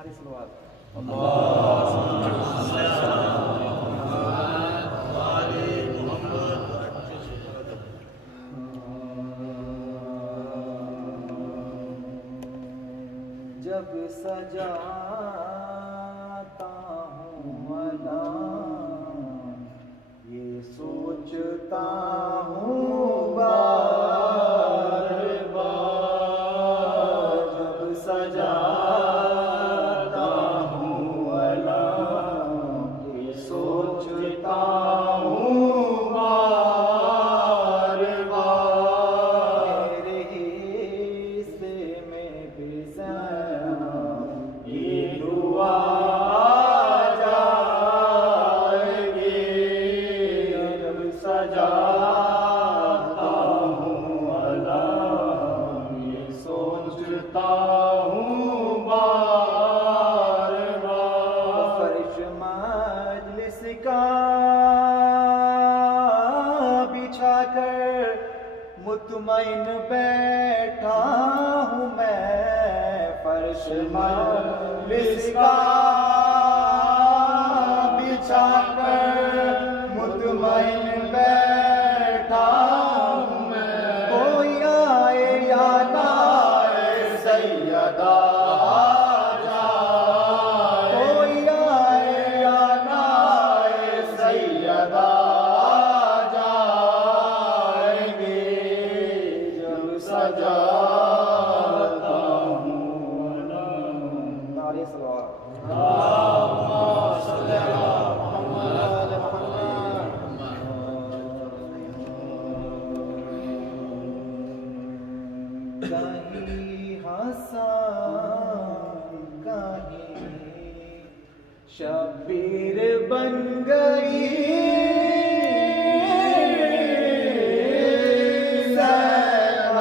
نعرے صلوات جب سجاتا ہوں ملا یہ سوچتا ہوں بار بار جب سجاتا ہوں ملا یہ سوچتا ہوں بار بار میرے حصے میں بھی یہ دعا جائے گی جب سجاتا ہوں اللہ یہ سوچتا ہوں بار بار فرش مجلس کا بچھا کر مطمئن بیٹھا ہوں میں فرش مجلس کا بچھا کر مطمئن بیٹھا ہوں میں کوئی آئے یا نہ آئے سیدہ کوئی آئے یا نہ آئے سیدہ جائیں گے جب سجاتا ہوں نعرے صلوات کہیں حسن کہیں شبیر بن گئی زینب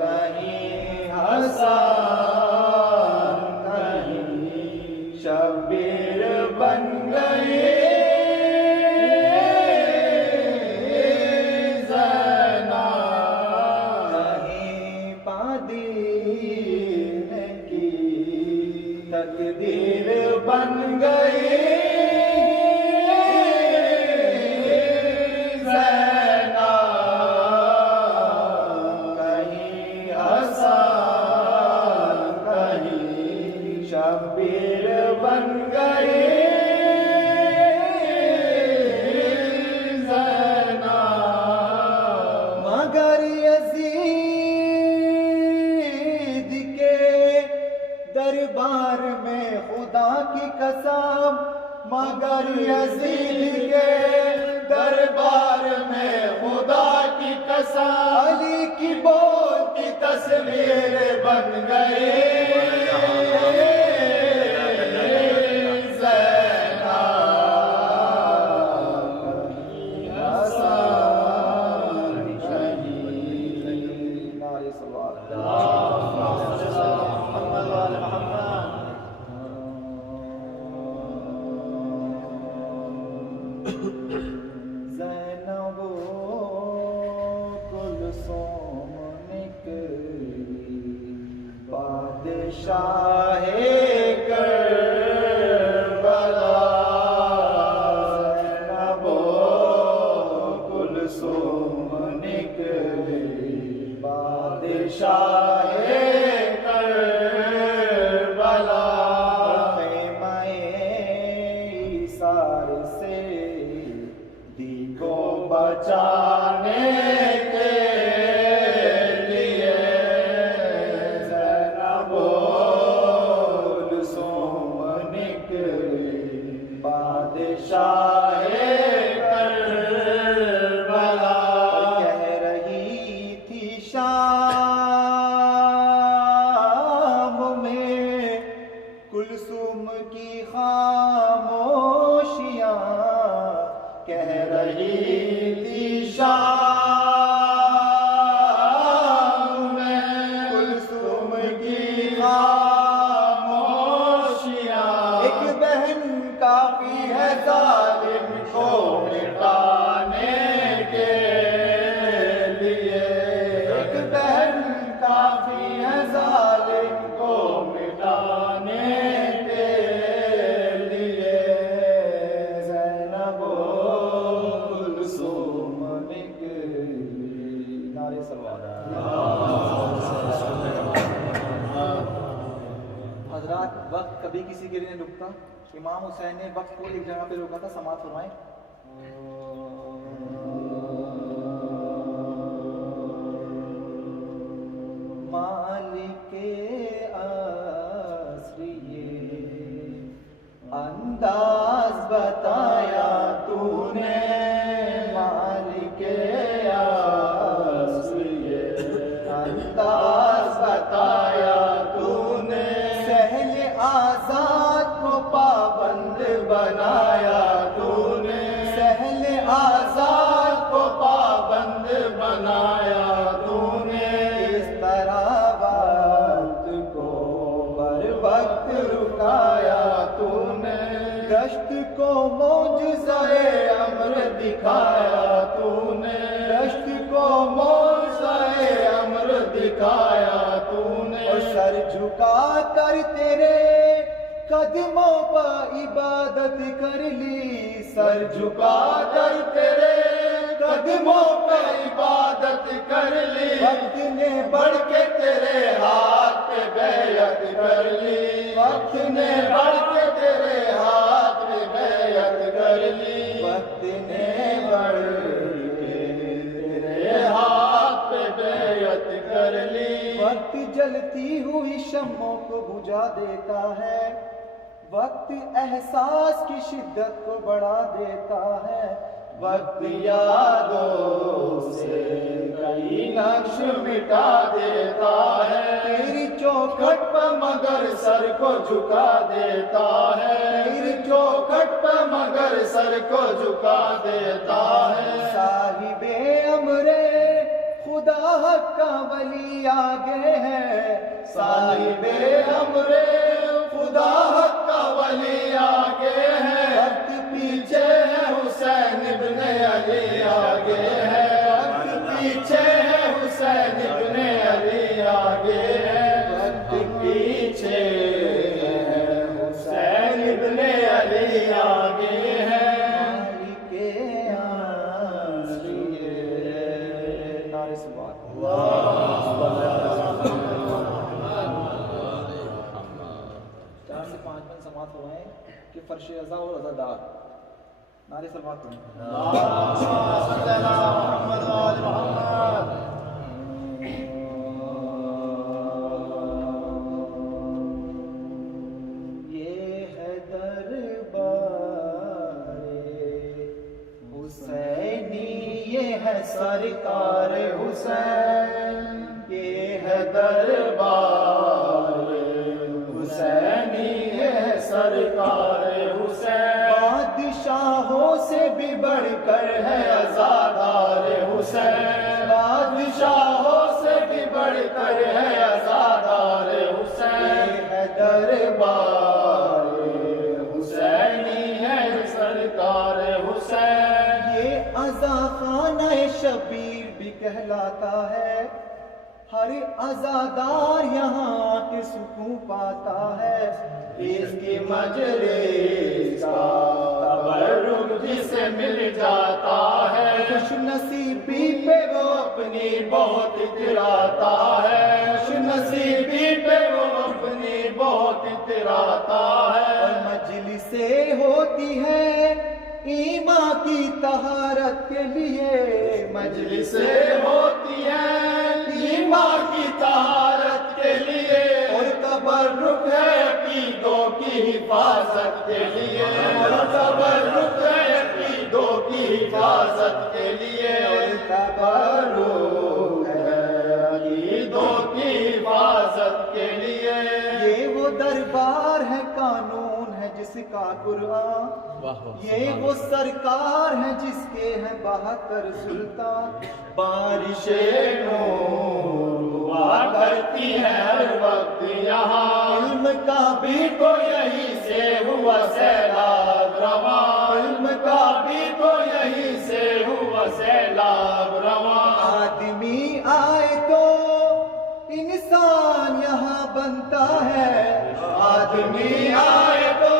کہیں حسن کہیں شبیر بن گئی تقدیر بن گئی زینب کہیں حسن کہیں شبیر بن گئی زینب مگر یزید کے دربار میں خدا کی قسم مگر یزید کے دربار میں خدا کی قسم علی کی بولتی تصویر بن گئی زینب حسن کہیں نعرے صلوات زینب کلثوم نکلی بادشاہ کربلا زینب کلثوم نکلی بادشاہ کربلا خیمہ ایثار سے بچانے کے لیے زینب وقت کبھی کسی کے لیے نہیں رکتا. امام حسین نے وقت کو ایک جگہ پہ روکا تھا. سماعت فرمائیں. مالک عصر یہ انداز بتایا تو نے, مالک عصر یہ انداز بتایا تو نے, سہل آزاد کو پابند بنایا تو نے, سہل آزاد کو پابند بنایا تو نے, اس طرح وقت کو بر وقت رکایا تو نے, دشت کو معجزۂ امر دکھایا تو نے, دشت کو معجزۂ امر دکھایا تو نے, اور سر جھکا کر تیرے قدموں پر عبادت کر لی, سر جھکا کر تیرے قدموں پر عبادت کر لی, وقت نے بڑھ کے تیرے ہاتھ پہ بیعت کر لی, وقت نے بڑھ کے تیرے ہاتھ پہ بیعت کر لی, وقت نے بڑھ کے تیرے ہاتھ پہ بیعت کر لی, وقت جلتی ہوئی شمعوں کو بجھا دیتا ہے, وقت احساس کی شدت کو بڑھا دیتا ہے, وقت یادوں سے کئی نقش مٹا دیتا ہے, تیری چوکھٹ پر مگر سر کو جھکا دیتا ہے, تیری چوکھٹ پر مگر سر کو جھکا دیتا ہے, صاحب امرے خدا حق کا ولی آگے ہے, صاحب امرے خدا حق کا ولی آگے ہے, وقت پیچھے ہے حسین ابن علی آگے ہے, وقت پیچھے ہے حسین ابن علی آگے ہے, وقت پیچھے ہے حسین ابن علی آگے ہے, مالک عصر یہ نعرہ سبحان اللہ. 4 سے 5 منٹ سماعت ہوئے کہ فرش رضا اور رضادار. نعرہ سبحان اللہ. یہ ہے دربار حسینی, یہ ہے سرکار حسین, یہ ہے دربار حسینی, یہ ہے سرکار حسین, بادشاہوں سے بھی بڑھ کر ہے عزادار حسین, بادشاہوں سے بھی بڑھ کر ہے عزادار حسین, یہ ہے دربار حسینی, ہے سرکار حسین, یہ عزا خانہ شبیر بھی کہلاتا ہے, ہر عزادار یہاں کے سکون پاتا ہے, اس کی مجلس کا تبرک جسے مل جاتا ہے, خوش نصیبی پہ وہ اپنی بہت اتراتا ہے, خوش نصیبی پہ وہ اپنی بہت اتراتا ہے, اور مجلسیں ہوتی ہے ایمان کی طہارت کے لیے, مجلسیں ہوتی ہیں ایمان کی طہارت کے لیے, اور تبرک ہے عقیدوں کی حفاظت کے لیے, اور تبرک ہے عقیدوں کی حفاظت کے لیے, اور تبرک ہے عقیدوں کی حفاظت کے لیے, یہ وہ دربار ہے قانون ہے جس کا قرآن, یہ وہ سرکار ہے جس کے ہیں 72 سلطان, بارش نور ہوا کرتی ہے ہر وقت یہاں, علم کا بھی تو یہی سے ہوا سیلاب رواں, علم کا بھی تو یہی سے ہوا سیلاب رواں, آدمی آئے تو انسان یہاں بنتا ہے, آدمی آئے تو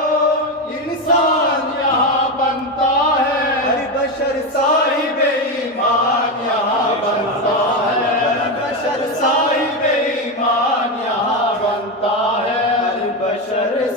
انسان یہاں بنتا ہے, ہر بشر صاحب ایمان یہاں بنتا ہے, ہر بشر صاحب ایمان یہاں بنتا ہے, ہر بشر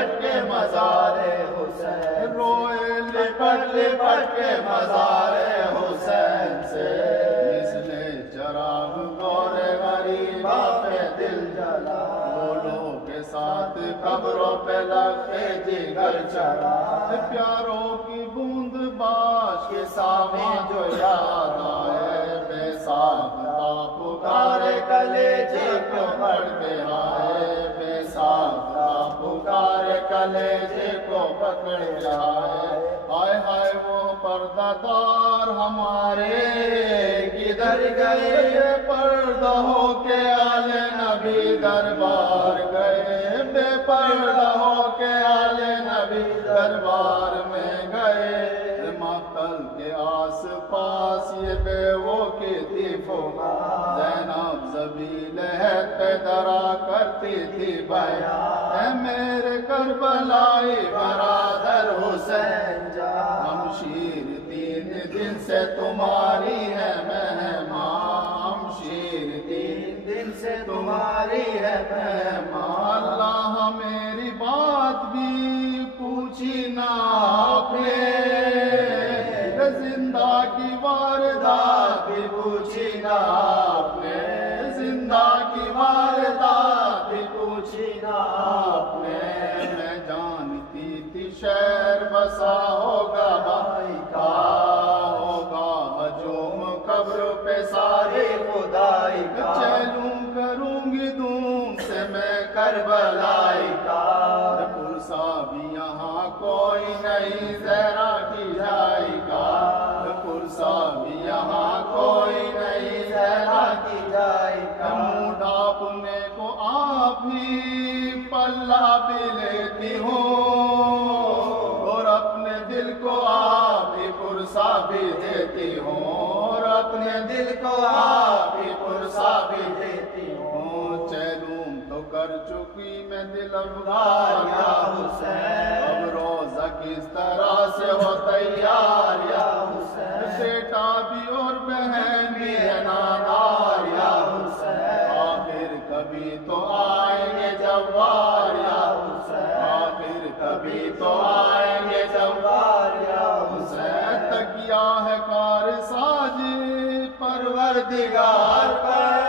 لپٹ کے مزار حسین، روئے لپٹ لپٹ کے مزار حسین سے، مثل چراغ گور غریبا پہ دل جلا، بولو کے ساتھ قبروں پہ لگے جگر چڑھا، پیاروں کی بوند باش کے سامنے جو یاد آئے، بے ساختہ پکارے کلیجے کو پکڑ کے آئے، بے ساختہ پکارے کلیجے کو پکڑ کے آئے، ہائے ہائے وہ پردہ دار ہمارے کدھر گئے، پردہ ہو کے آل نبی دربار گئے، بے پردہ ہو کے آل نبی دربار میں گئے، مقتل کے آس پاس یہ بے وہ کی تھی فوقا، زینب ذبیل عہد پہ درا کرتی تھی بیان، اے میرے کربلائی برادر حسین جان، ہمشیر 3 دن سے تمہاری ہے مہمان، ہمشیر 3 دن سے تمہاری ہے مہمان، اللہ میری بات بھی پوچھی نہ آپ نے، زندہ کی واردات بھی پوچھی نہ آپ نے، زندہ کی واردات بھی پوچھی نہ آپ نے، میں جانتی تھی شہر بسا ہوگا بھائی کا، ہوگا ہجوم قبر پہ سارے خدائی کا، چلوں کروں گی دھوم سے میں کربلائی کا، پرسا بھی یہاں کوئی نہیں زہرا کی جائی کا، پرسا بھی یہاں کوئی نہیں زہرا کی جائی کا، منہ ڈھانپنے کو آپ ہی پلہ بھی لیتی ہوں، اور اپنے دل کو آپ ہی پرسا بھی دیتی ہوں، اور اپنے دل کو آپ ہی پرسا بھی دیتی ہوں، چیلوم تو کر چکی میں دل افغان یا حسین، اب روزہ کس طرح سے ہو تیار یا حسین، بیٹا بھی اور بہن بھی ہے نادار یا حسین، آخر کبھی تو آئیں گے جوار یا حسین، آخر کبھی تو آئیں گے جوار یا حسین، تکیہ ہے کار ساجی پروردگار پر،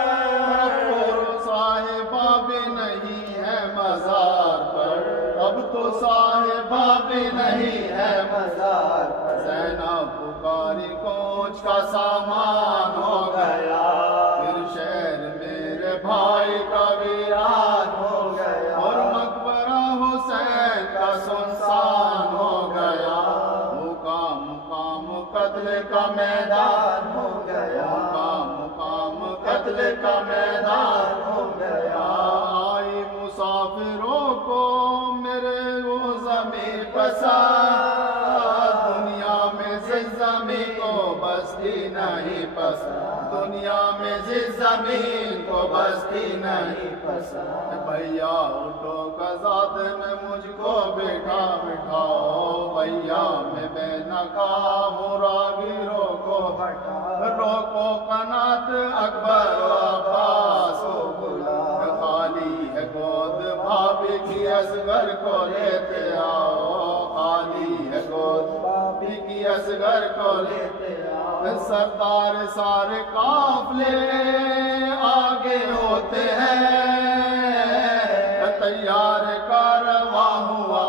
صاحبہ بھی نہیں ہے مزار پر، اب تو صاحبہ بھی نہیں ہے مزار پر، زینب پکاری کوچ کا سامان ہو گیا، پھر شہر میرے بھائی کا ویران ہو گیا، اور مقبرہ حسین کا سنسان ہو گیا، مقام قتل کا میدان ہو گیا، مقام قتل کا میدان ہو گیا، آئی مسافروں کو میرے وہ زمین پسند، دنیا میں جس زمین کو بستی نہیں پسند، دنیا میں جس زمین کو بستی نہیں پسند، بھیا اٹھو قضات میں مجھ کو بیٹھا بٹھاؤ، بھیا میں بے نقاب ہوں راگیروں کو ہٹاؤ، روکو قنات اکبر و عباس کو بلا، خالی ہے گود بھابھی کی اصغر کو لیتے آؤ، خالی ہے گود بھابھی کی اصغر کو لیتے آؤ، سردار سارے قافلے آگے ہوتے ہیں، تیار کارواں ہوا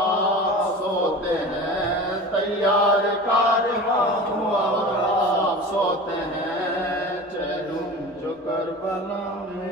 سوتے ہیں، تیار کارواں ہوا آپ سوتے ہیں، چلوں جو کربلا میں